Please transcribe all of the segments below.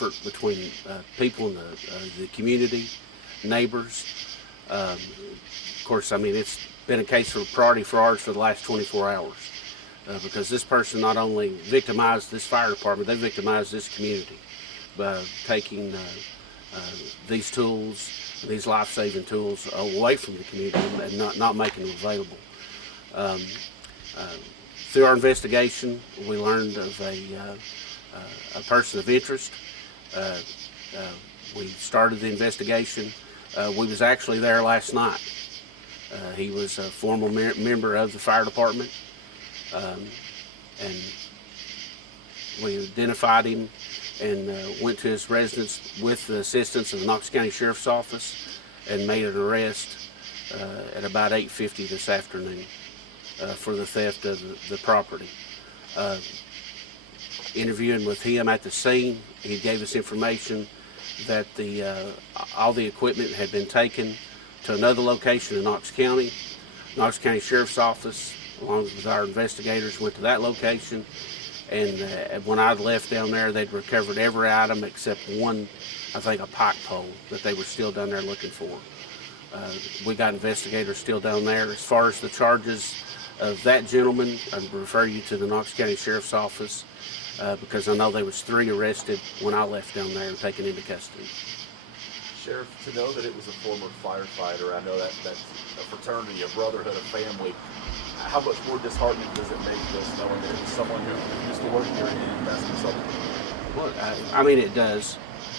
effort between people in the community, neighbors. Of course, I mean, it's been a case of priority for ours for the last 24 hours because this person not only victimized this fire department, they victimized this community by taking these tools, these life-saving tools away from the community and not making them available. Through our investigation, we learned of a person of interest. We started the investigation. We was actually there last night. He was a former member of the fire department, and we identified him and went to his residence with the assistance of the Knox County Sheriff's Office and made an arrest at about 8:50 this afternoon for the theft of the property. Interviewing with him at the scene, he gave us information that all the equipment had been taken to another location in Knox County. Knox County Sheriff's Office, along with our investigators, went to that location, and when I left down there, they'd recovered every item except one, I think a pike pole that they were still down there looking for. We got investigators still down there. As far as the charges of that gentleman, I'd refer you to the Knox County Sheriff's Office because I know there was 3 arrested when I left down there and taken into custody. Sheriff, to know that it was a former firefighter, I know that's a fraternity, a brotherhood, a family. How much more disheartening does it make this knowing that it was someone who used to work here and invest in something? Well, I mean, it does.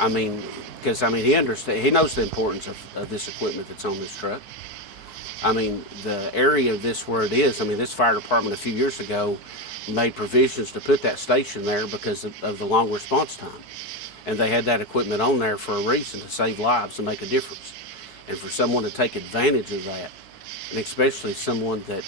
I mean, because I mean, he knows the importance of this equipment that's on this truck. I mean, the area of this where it is, I mean, this fire department a few years ago made provisions to put that station there because of the long response time. And they had that equipment on there for a reason, to save lives and make a difference. And for someone to take advantage of that, and especially someone that,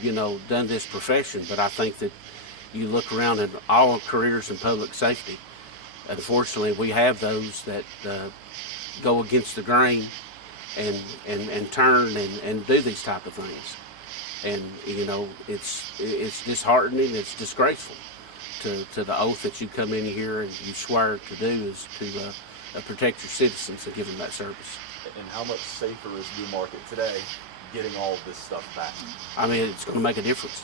you know, done this profession, but I think that you look around at all careers in public safety, unfortunately we have those that go against the grain and turn and do these type of things. And, you know, it's disheartening, it's disgraceful to the oath that you come in here and you swear to do is to protect your citizens and give them that service. And how much safer is Newmarket today getting all of this stuff back? I mean, it's going to make a difference.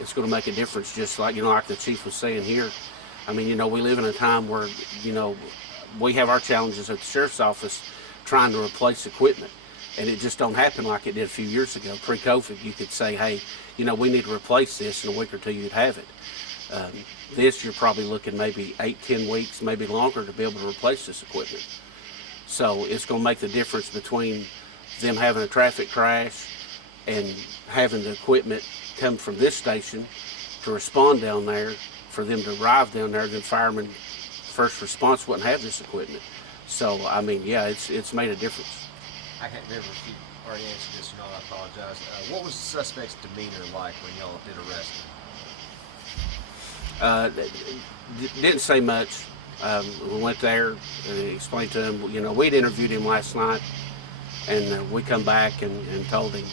It's going to make a difference, just like, you know, like the chief was saying here. I mean, you know, we live in a time where, you know, we have our challenges at the sheriff's office trying to replace equipment. And it just don't happen like it did a few years ago. Pre-COVID, you could say, hey, you know, we need to replace this. In a week or two, you'd have it. This, you're probably looking maybe 8-10 weeks, maybe longer, to be able to replace this equipment. So it's going to make the difference between them having a traffic crash and having the equipment come from this station to respond down there, for them to arrive down there, then firemen, first response wouldn't have this equipment. So, I mean, yeah, it's made a difference. I can't remember if you already answered this or not, I apologize. What was the suspect's demeanor like when y'all did arrest him? Didn't say much. We went there and explained to him, you know, we'd interviewed him last night, and we come back and told him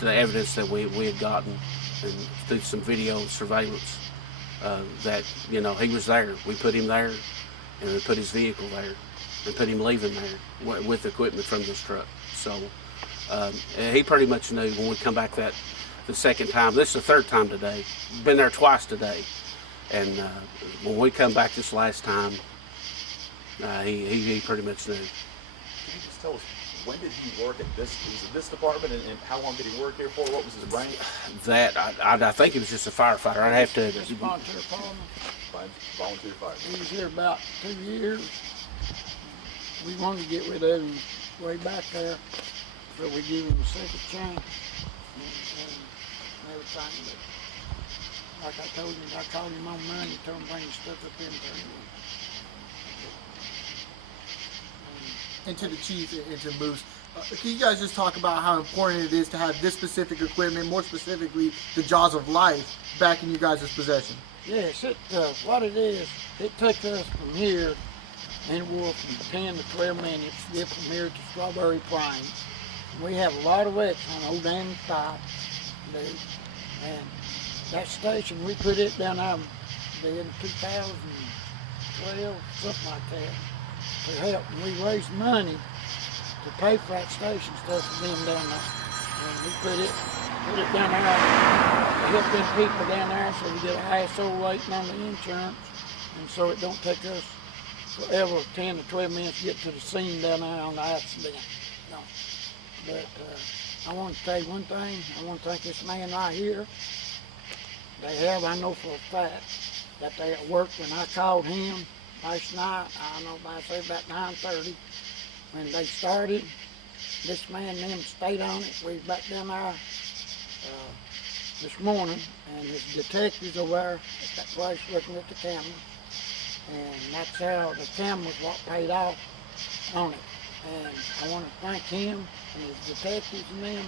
the evidence that we had gotten and through some video surveillance that, you know, he was there. We put him there, and we put his vehicle there, and put him leaving there with equipment from this truck. So he pretty much knew when we come back the second time. This is the third time today. Been there twice today. And when we come back this last time, he pretty much knew. Can you just tell us, when did he work at this department, and how long did he work here for? What was his rank? That, I think he was just a firefighter. I'd have to... Just volunteer fireman. Volunteer fireman. He was here about 2 years. We wanted to get rid of him way back there, so we gave him a second chance and everything. But like I told him, I called him on Monday, told him bring his stuff up in there. And to the chief and to Moose, can you guys just talk about how important it is to have this specific equipment, more specifically the jaws of life, back in you guys' possession? Yes, what it is, it took us from here anywhere from 10 to 12 minutes to get from here to Strawberry Plains. We have a lot of wrecks on Old Danny Stop, and that station, we put it down there in 2000, 12, something like that, to help. And we raised money to pay for that station stuff for them down there. And we put it down there to help them people down there so we get an ISO rating on the insurance. And so it don't take us forever, 10 to 12 minutes to get to the scene down there on the accident. No. But I want to tell you one thing. I want to thank this man right here. They have, I know for a fact, that they at work when I called him last night, I don't know, I say about 9:30, when they started. This man and them stayed on it. We was back down there this morning, and his detectives over there at that place looking at the camera. And that's how the camera's what paid off on it. And I want to thank him and his detectives and them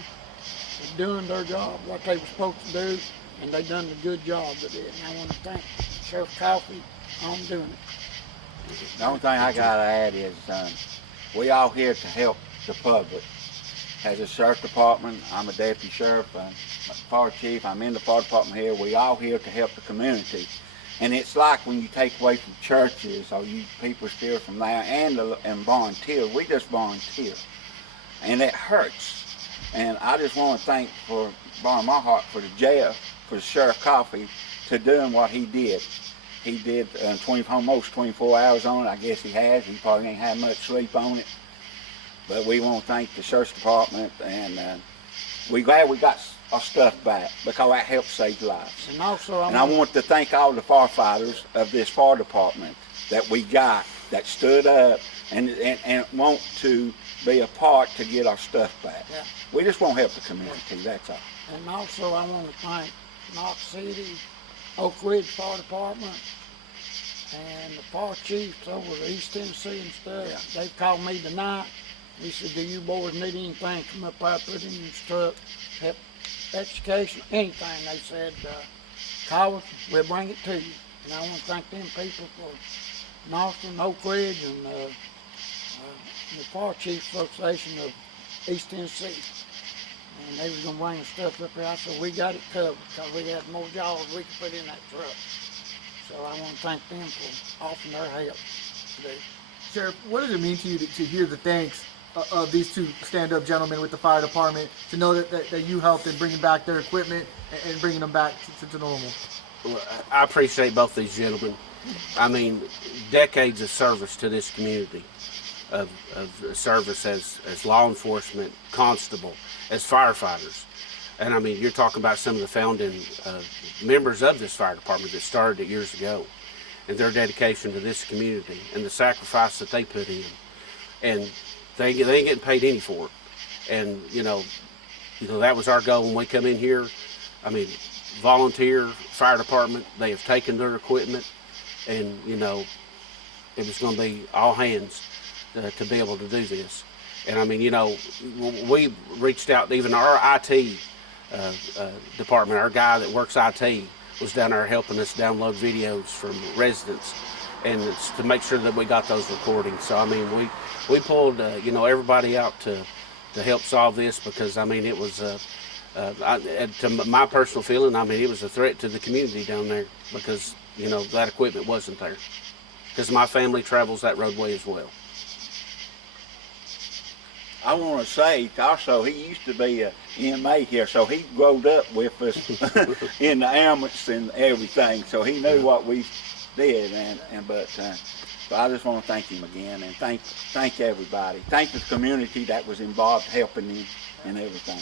for doing their job, what they were supposed to do, and they done a good job of it. And I want to thank Sheriff Coffey on doing it. The only thing I gotta add is, we all here to help the public. As a sheriff department, I'm a deputy sheriff, fire chief, I'm in the fire department here. We all here to help the community. And it's like when you take away from churches or you people steal from there and volunteer, we just volunteer. And it hurts. And I just want to thank for bottom of my heart for the jail, for the Sheriff Coffey, to doing what he did. He did almost 24 hours on it. I guess he has. He probably ain't had much sleep on it. But we want to thank the sheriff's department, and we're glad we got our stuff back because that helped save lives. And also, And I want to thank all the firefighters of this fire department that we got, that stood up and want to be a part to get our stuff back. Yeah. We just want to help the community, that's all. And also, I want to thank Knox City, Oak Ridge Fire Department, and the fire chiefs over East Tennessee and stuff. Yeah. They called me tonight. He said, do you boys need anything? Come up there, put in your truck, help education, anything. They said, call us, we'll bring it to you. And I want to thank them people for Austin, Oak Ridge, and the Fire Chiefs Association of East Tennessee. And they was going to bring the stuff up here. I said, we got it covered because we had more jobs we could put in that truck. So I want to thank them for offering their help today. Sheriff, what does it mean to you to hear the thanks of these two stand-up gentlemen with the fire department, to know that you helped in bringing back their equipment and bringing them back to normal? Well, I appreciate both these gentlemen. I mean, decades of service to this community, of service as law enforcement, constable, as firefighters. And I mean, you're talking about some of the founding members of this fire department that started it years ago, and their dedication to this community and the sacrifice that they put in. And they ain't getting paid any for it. And you know that was our goal when we come in here. I mean, volunteer fire department, they have taken their equipment, and it was going to be all hands to be able to do this. And I mean, we reached out, even our IT department, our guy that works IT was down there helping us download videos from residents, and it's to make sure that we got those recordings. So I mean, we pulled everybody out to help solve this, because I mean, it was to my personal feeling, I mean, it was a threat to the community down there, because that equipment wasn't there, because my family travels that roadway as well. I want to say also, he used to be a EMA here, so he growed up with us in the ambulance and everything, so he knew what we did. But I just want to thank him again, and thank everybody. Thank the community that was involved helping him and everything.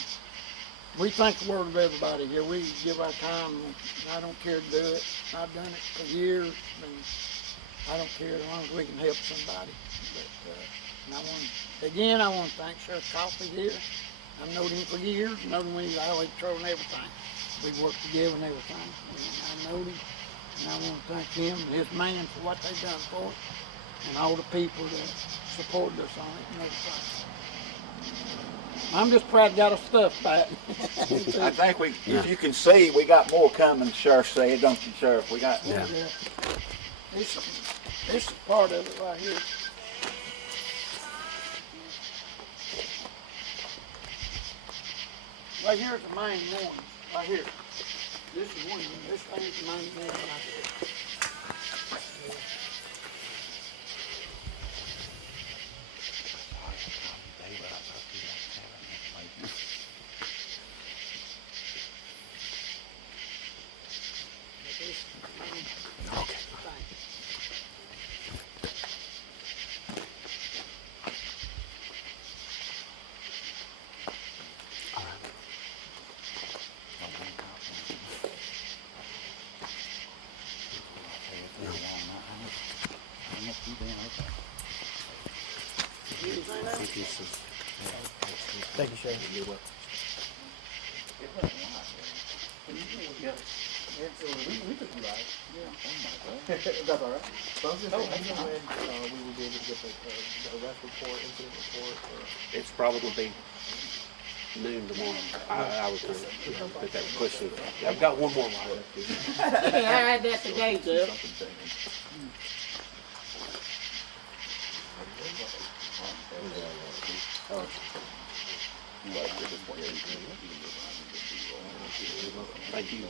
We think the world of everybody here. We give our time. I don't care to do it. I've done it for years, and I don't care as long as we can help somebody. But I want to thank Sheriff Coffey here. I've known him for years. I've known him when he was highway patrol and everything. We've worked together and everything. And I know him, and I want to thank him and his man for what they've done for us, and all the people that supported us on it and everything. I'm just proud to got our stuff back. I think if you can see, we got more coming, Sheriff said, don't you, Sheriff? We got. Yeah. This is part of it right here. Right here's the main one. Right here. This is one. This thing's the main one right here. Thank you, sir. Thank you, Sheriff. You're welcome. We could do that. That's all right. So I was gonna say, when we will be able to get the arrest report, incident report, or It's probably gonna be noon tomorrow. I would think. But that question, I've got one more line. I had that today, Jeff. Thank you.